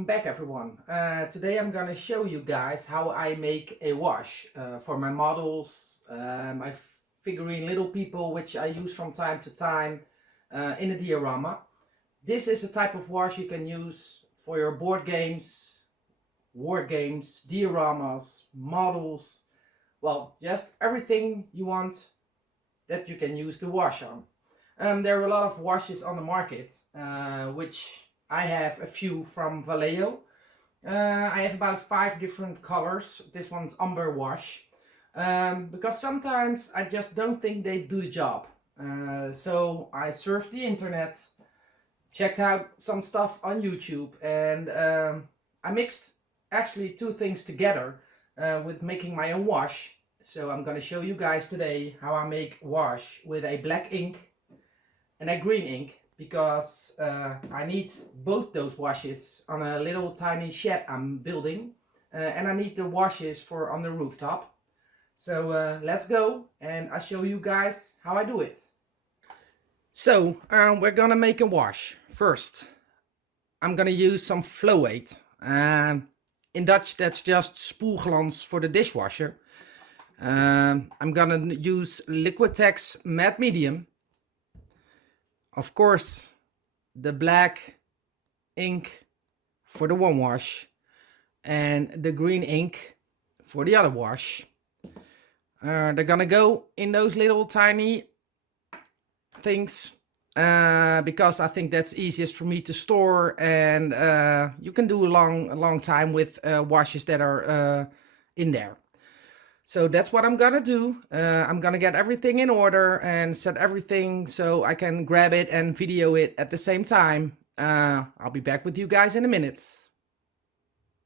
Welcome back everyone. Today I'm gonna show you guys how I make a wash for my models, my figurine little people, which I use from time to time in a diorama. This is a type of wash you can use for your board games, war games, dioramas, models, well, just everything you want that you can use the wash on. There are a lot of washes on the market, which I have a few from Vallejo. I have about 5 different colors. This one's umber wash. Because sometimes I just don't think they do the job. So I surfed the internet, checked out some stuff on YouTube, and I mixed actually 2 things together with making my own wash. So I'm gonna show you guys today how I make wash with a black ink and a green ink, because I need both those washes on a little tiny shed I'm building, and I need the washes for on the rooftop. So let's go and I'll show you guys how I do it. So we're gonna make a wash. First I'm gonna use some Flow-Aid. In Dutch that's just spoelglans for the dishwasher. I'm gonna use liquitex matte medium. Of course, the black ink for the one wash and the green ink for the other wash. They're gonna go in those little tiny things because I think that's easiest for me to store, and you can do a long time with washes that are in there. So that's what I'm gonna do. I'm gonna get everything in order and set everything so I can grab it and video it at the same time. I'll be back with you guys in a minute.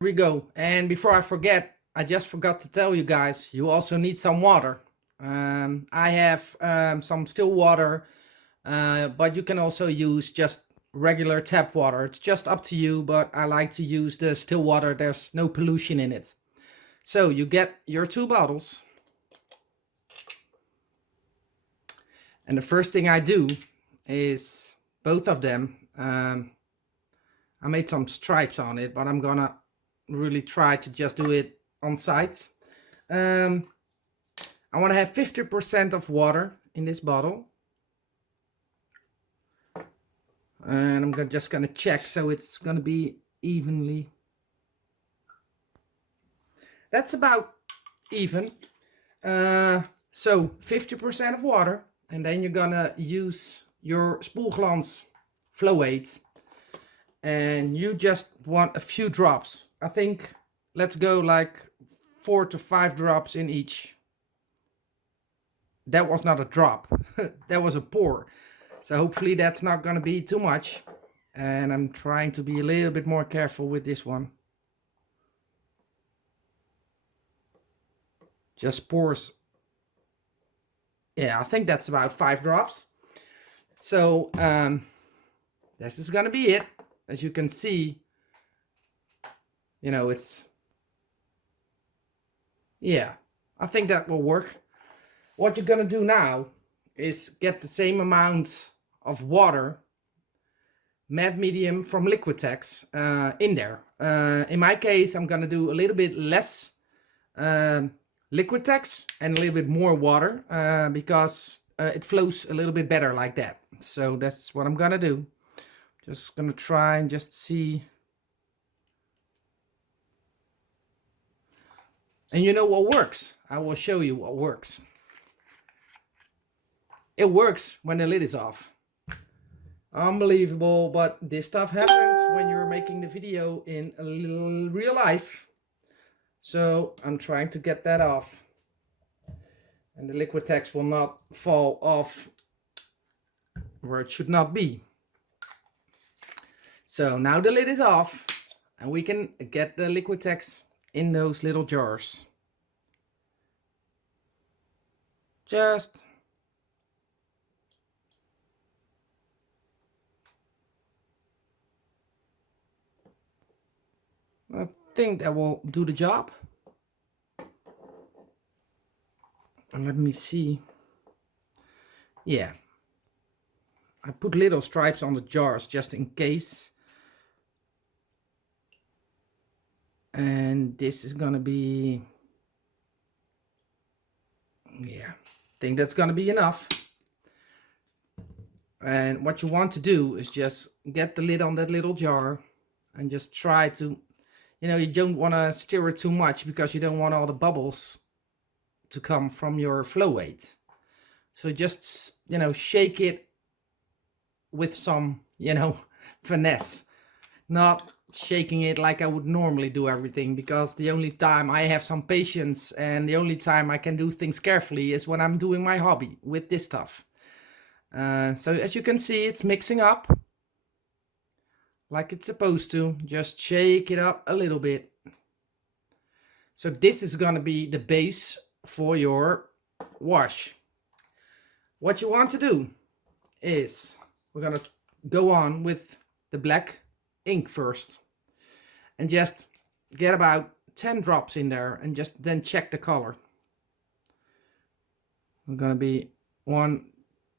Here we go. And before I forget, I just forgot to tell you guys, you also need some water. I have some still water, but you can also use just regular tap water. It's just up to you, but I like to use the still water. There's no pollution in it. So you get your 2 bottles, and the first thing I do is both of them. I made some stripes on it, but I'm gonna really try to just do it on sides. I want to have 50% of water in this bottle, and I'm just gonna check so it's gonna be evenly. That's about even. So 50% of water, and then you're gonna use your spoelglans Flow-Aid, and you just want a few drops. I think let's go like 4 to 5 drops in each. That was not a drop. That was a pour. So hopefully that's not gonna be too much, and I'm trying to be a little bit more careful with this one. Just pours. Yeah, I think that's about 5 drops. So this is gonna be it. As you can see, you know, it's, yeah, I think that will work. What you're gonna do now is get the same amount of water, matte medium from Liquitex, in there. In my case, I'm gonna do a little bit less Liquitex and a little bit more water, because it flows a little bit better like that. So that's what I'm gonna do. Just gonna try and just see. And you know what works? I will show you what works. It works when the lid is off. Unbelievable, but this stuff happens when you're making the video in real life. So I'm trying to get that off, and the Liquitex will not fall off where it should not be. So now the lid is off, and we can get the Liquitex in those little jars. Just I think that will do the job. And let me see. Yeah, I put little stripes on the jars just in case. And this is gonna be, yeah, I think that's gonna be enough. And what you want to do is just get the lid on that little jar and just try to, you don't want to stir it too much because you don't want all the bubbles to come from your flow weight. So just, shake it with some, finesse. Not shaking it like I would normally do everything, because the only time I have some patience and the only time I can do things carefully is when I'm doing my hobby with this stuff. So as you can see, it's mixing up like it's supposed to. Just shake it up a little bit. So this is going to be the base for your wash. What you want to do is we're going to go on with the black ink first and just get about 10 drops in there and just then check the color. We're going to be 1,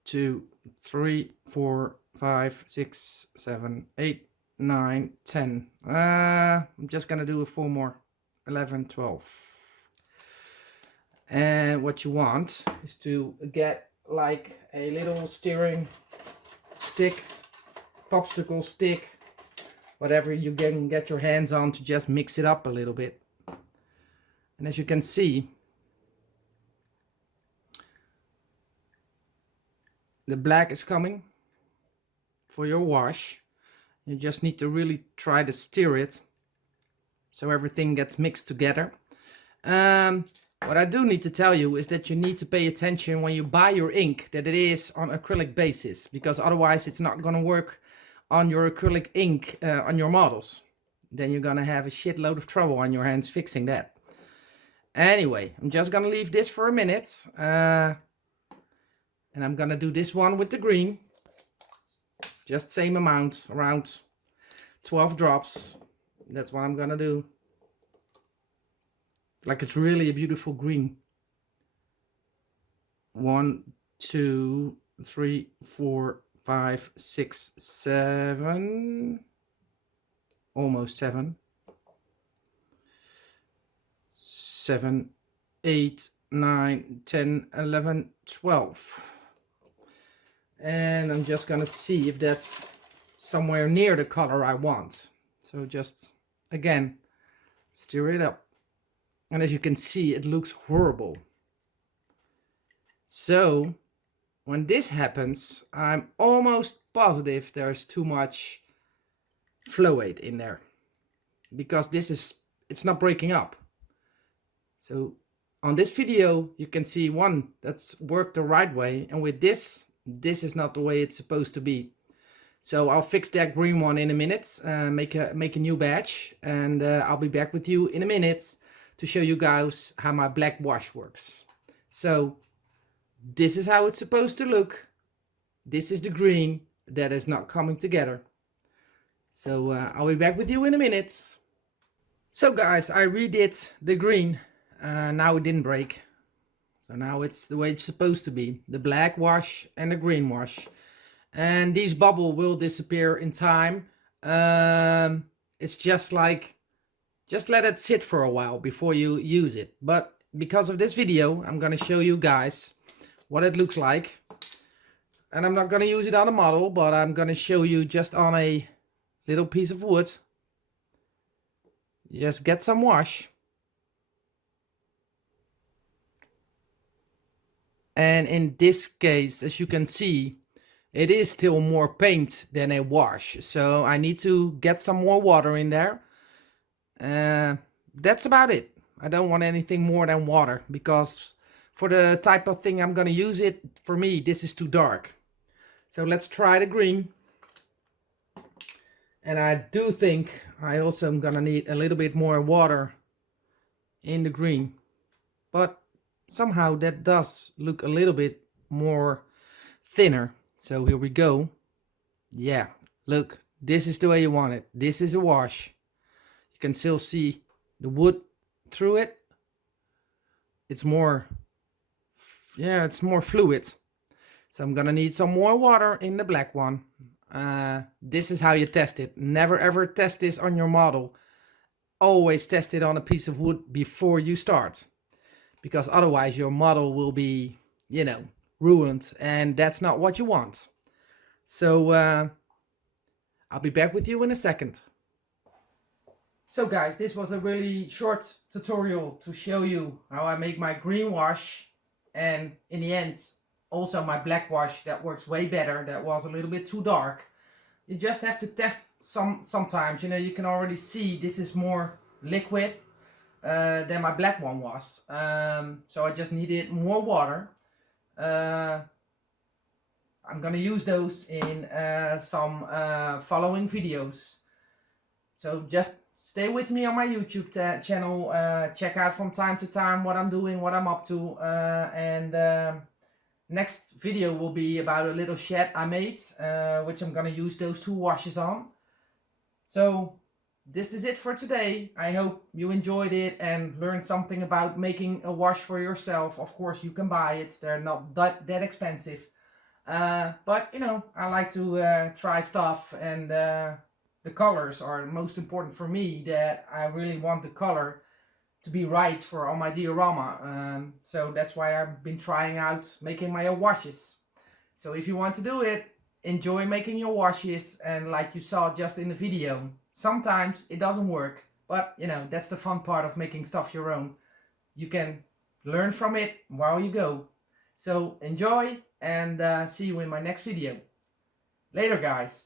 2, 3, 4, 5, 6, 7, 8, 9, 10. I'm just going to do a 4 more. 11, 12. And what you want is to get like a little stirring stick, popsicle stick, whatever you can get your hands on, to just mix it up a little bit. And as you can see, the black is coming for your wash. You just need to really try to stir it so everything gets mixed together. What I do need to tell you is that you need to pay attention when you buy your ink that it is on acrylic basis, because otherwise it's not going to work on your acrylic ink on your models. Then you're going to have a shitload of trouble on your hands fixing that. Anyway, I'm just going to leave this for a minute. And I'm going to do this one with the green. Just same amount, around 12 drops. That's what I'm going to do. Like it's really a beautiful green. 1, 2, 3, 4, 5, 6, 7. Almost 7. 7, 8, 9, 10, 11, 12. And I'm just gonna see if that's somewhere near the color I want. So just, again, stir it up. And as you can see, it looks horrible. So when this happens, I'm almost positive there's too much flow weight in there, because it's not breaking up. So on this video, you can see one that's worked the right way, and with this is not the way it's supposed to be. So I'll fix that green one in a minute, make a new batch, and I'll be back with you in a minute to show you guys how my black wash works. So this is how it's supposed to look. This is the green that is not coming together. So I'll be back with you in a minute. So guys, I redid the green. Now it didn't break. So now it's the way it's supposed to be. The black wash and the green wash. And these bubbles will disappear in time. It's just like, just let it sit for a while before you use it. But because of this video, I'm going to show you guys what it looks like. And I'm not going to use it on a model, but I'm going to show you just on a little piece of wood. Just get some wash. And in this case, as you can see, it is still more paint than a wash. So I need to get some more water in there. That's about it. I don't want anything more than water, because for the type of thing I'm going to use it, for me, this is too dark. So let's try the green. And I do think I also am going to need a little bit more water in the green. But somehow that does look a little bit more thinner. So here we go. Yeah, look, this is the way you want it. This is a wash. You can still see the wood through it. It's more, yeah, it's more fluid. So I'm gonna need some more water in the black one. This is how you test it. Never ever test this on your model. always test it on a piece of wood before you start, because otherwise your model will be, ruined, and that's not what you want. So I'll be back with you in a second. So guys, this was a really short tutorial to show you how I make my green wash, and in the end also my black wash that works way better. That was a little bit too dark. You just have to test sometimes. You can already see this is more liquid than my black one was. So I just needed more water. I'm gonna use those in some following videos. So just stay with me on my YouTube channel. Check out from time to time what I'm doing, what I'm up to. And next video will be about a little shed I made, which I'm gonna use those two washes on. So this is it for today. I hope you enjoyed it and learned something about making a wash for yourself. Of course, you can buy it. They're not that expensive. But I like to try stuff, and the colors are most important for me. That I really want the color to be right for all my diorama. So that's why I've been trying out making my own washes. So if you want to do it, enjoy making your washes, and like you saw just in the video, sometimes it doesn't work, but that's the fun part of making stuff your own. You can learn from it while you go. So enjoy, and see you in my next video. Later guys.